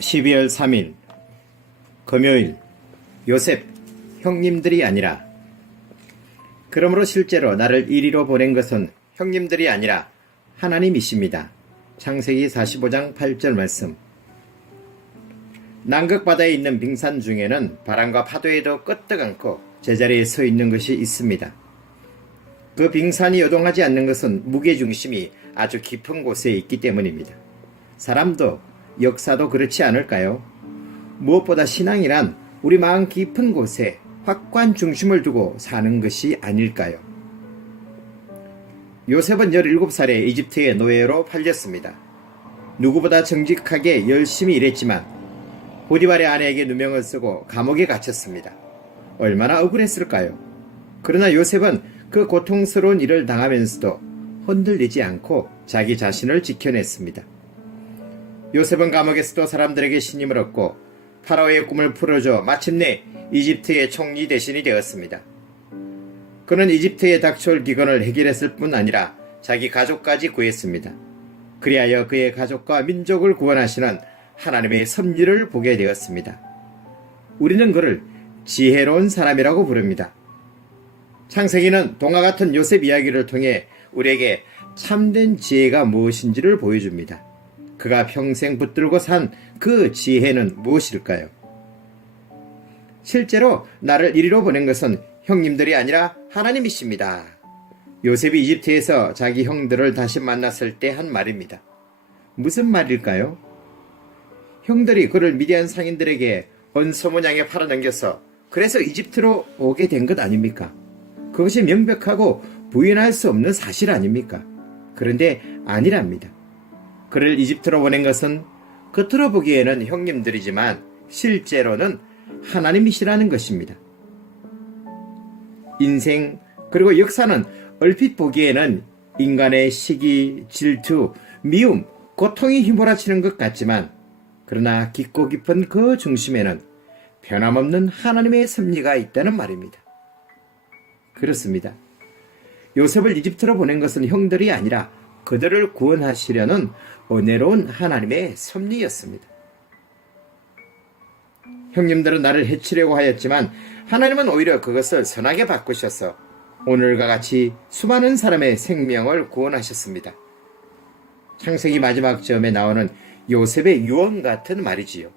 12월 3일 금요일 요셉 형님들이 아니라 그러므로 실제로 나를 이리로 보낸 것은 형님들이 아니라 하나님이십니다. 창세기 45장 8절 말씀. 남극바다에 있는 빙산 중에는 바람과 파도에도 끄떡 않고 제자리에 서 있는 것이 있습니다. 그 빙산이 요동하지 않는 것은 무게중심이 아주 깊은 곳에 있기 때문입니다. 사람도 역사도 그렇지 않을까요? 무엇보다 신앙이란 우리 마음 깊은 곳에 확고한 중심을 두고 사는 것이 아닐까요? 요셉은 17살에 이집트의 노예로 팔렸습니다. 누구보다 정직하게 열심히 일했지만 보디발의 아내에게 누명을 쓰고 감옥에 갇혔습니다. 얼마나 억울했을까요? 그러나 요셉은 그 고통스러운 일을 당하면서도 흔들리지 않고 자기 자신을 지켜냈습니다. 요셉은 감옥에서도 사람들에게 신임을 얻고 파라오의 꿈을 풀어줘 마침내 이집트의 총리 대신이 되었습니다. 그는 이집트에 닥쳐올 기근을 해결했을 뿐 아니라 자기 가족까지 구했습니다. 그리하여 그의 가족과 민족을 구원하시는 하나님의 섭리를 보게 되었습니다. 우리는 그를 지혜로운 사람이라고 부릅니다. 창세기는 동화 같은 요셉 이야기를 통해 우리에게 참된 지혜가 무엇인지를 보여줍니다. 그가 평생 붙들고 산 그 지혜는 무엇일까요? 실제로 나를 이리로 보낸 것은 형님들이 아니라 하나님이십니다. 요셉이 이집트에서 자기 형들을 다시 만났을 때 한 말입니다. 무슨 말일까요? 형들이 그를 미디안 상인들에게 언소문양에 팔아넘겨서 그래서 이집트로 오게 된 것 아닙니까? 그것이 명백하고 부인할 수 없는 사실 아닙니까? 그런데 아니랍니다. 그를 이집트로 보낸 것은 겉으로 보기에는 형님들이지만 실제로는 하나님이시라는 것입니다. 인생 그리고 역사는 얼핏 보기에는 인간의 시기, 질투, 미움, 고통이 휘몰아치는 것 같지만 그러나 깊고 깊은 그 중심에는 변함없는 하나님의 섭리가 있다는 말입니다. 그렇습니다. 요셉을 이집트로 보낸 것은 형들이 아니라 그들을 구원하시려는 은혜로운 하나님의 섭리였습니다. 형님들은 나를 해치려고 하였지만 하나님은 오히려 그것을 선하게 바꾸셔서 오늘과 같이 수많은 사람의 생명을 구원하셨습니다. 창세기 마지막 점에 나오는 요셉의 유언 같은 말이지요.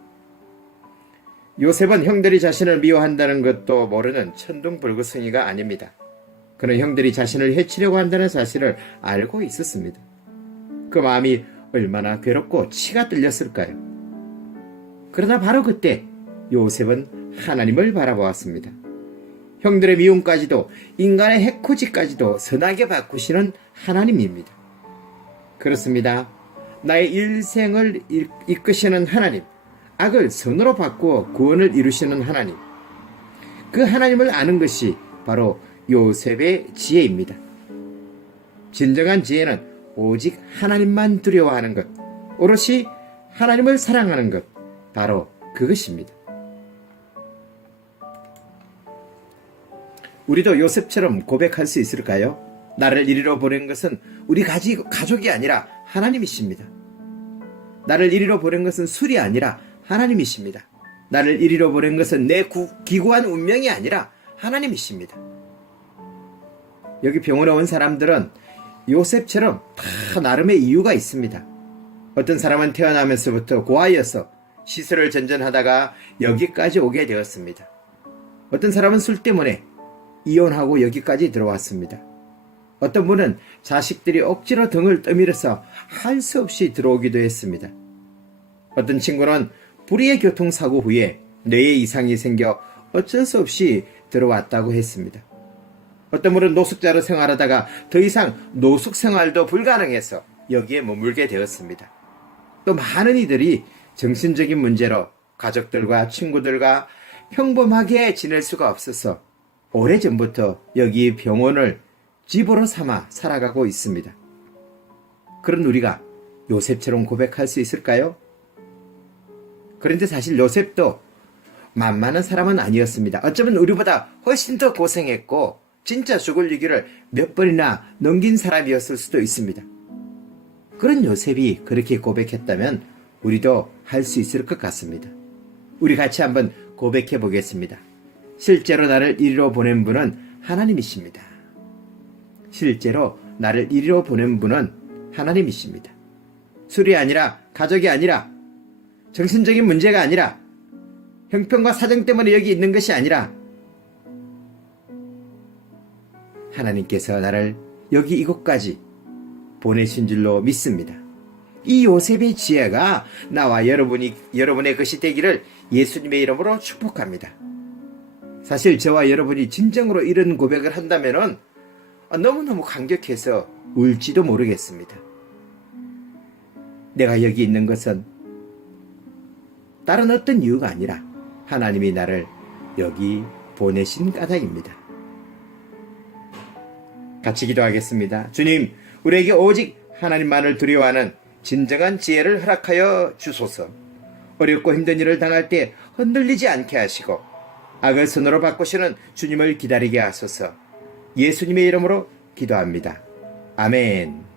요셉은 형들이 자신을 미워한다는 것도 모르는 천둥불구성이가 아닙니다. 그는 형들이 자신을 해치려고 한다는 사실을 알고 있었습니다. 그 마음이 얼마나 괴롭고 치가 떨렸을까요? 그러나 바로 그때 요셉은 하나님을 바라보았습니다. 형들의 미움까지도 인간의 해코지까지도 선하게 바꾸시는 하나님입니다. 그렇습니다. 나의 일생을 이끄시는 하나님, 악을 선으로 바꾸어 구원을 이루시는 하나님, 그 하나님을 아는 것이 바로 요셉의 지혜입니다. 진정한 지혜는 오직 하나님만 두려워하는 것, 오롯이 하나님을 사랑하는 것, 바로 그것입니다. 우리도 요셉처럼 고백할 수 있을까요? 나를 이리로 보낸 것은 우리 가족이 아니라 하나님이십니다. 나를 이리로 보낸 것은 술이 아니라 하나님이십니다. 나를 이리로 보낸 것은 내 기구한 운명이 아니라 하나님이십니다. 여기 병원에 온 사람들은 요셉처럼 다 나름의 이유가 있습니다. 어떤 사람은 태어나면서부터 고아여서 시설을 전전하다가 여기까지 오게 되었습니다. 어떤 사람은 술 때문에 이혼하고 여기까지 들어왔습니다. 어떤 분은 자식들이 억지로 등을 떠밀어서 할 수 없이 들어오기도 했습니다. 어떤 친구는 불의의 교통사고 후에 뇌에 이상이 생겨 어쩔 수 없이 들어왔다고 했습니다. 어떤 분은 노숙자로 생활하다가 더 이상 노숙 생활도 불가능해서 여기에 머물게 되었습니다. 또 많은 이들이 정신적인 문제로 가족들과 친구들과 평범하게 지낼 수가 없어서 오래전부터 여기 병원을 집으로 삼아 살아가고 있습니다. 그런 우리가 요셉처럼 고백할 수 있을까요? 그런데 사실 요셉도 만만한 사람은 아니었습니다. 어쩌면 우리보다 훨씬 더 고생했고 진짜 죽을 위기를 몇 번이나 넘긴 사람이었을 수도 있습니다. 그런 요셉이 그렇게 고백했다면 우리도 할 수 있을 것 같습니다. 우리 같이 한번 고백해 보겠습니다. 실제로 나를 이리로 보낸 분은 하나님이십니다. 실제로 나를 이리로 보낸 분은 하나님이십니다. 술이 아니라, 가족이 아니라, 정신적인 문제가 아니라, 형편과 사정 때문에 여기 있는 것이 아니라, 하나님께서 나를 여기 이곳까지 보내신 줄로 믿습니다. 이 요셉의 지혜가 나와 여러분의 것이 되기를 예수님의 이름으로 축복합니다. 사실 저와 여러분이 진정으로 이런 고백을 한다면 너무너무 감격해서 울지도 모르겠습니다. 내가 여기 있는 것은 다른 어떤 이유가 아니라 하나님이 나를 여기 보내신 까닭입니다. 같이 기도하겠습니다. 주님, 우리에게 오직 하나님만을 두려워하는 진정한 지혜를 허락하여 주소서. 어렵고 힘든 일을 당할 때 흔들리지 않게 하시고 악을 선으로 바꾸시는 주님을 기다리게 하소서. 예수님의 이름으로 기도합니다. 아멘.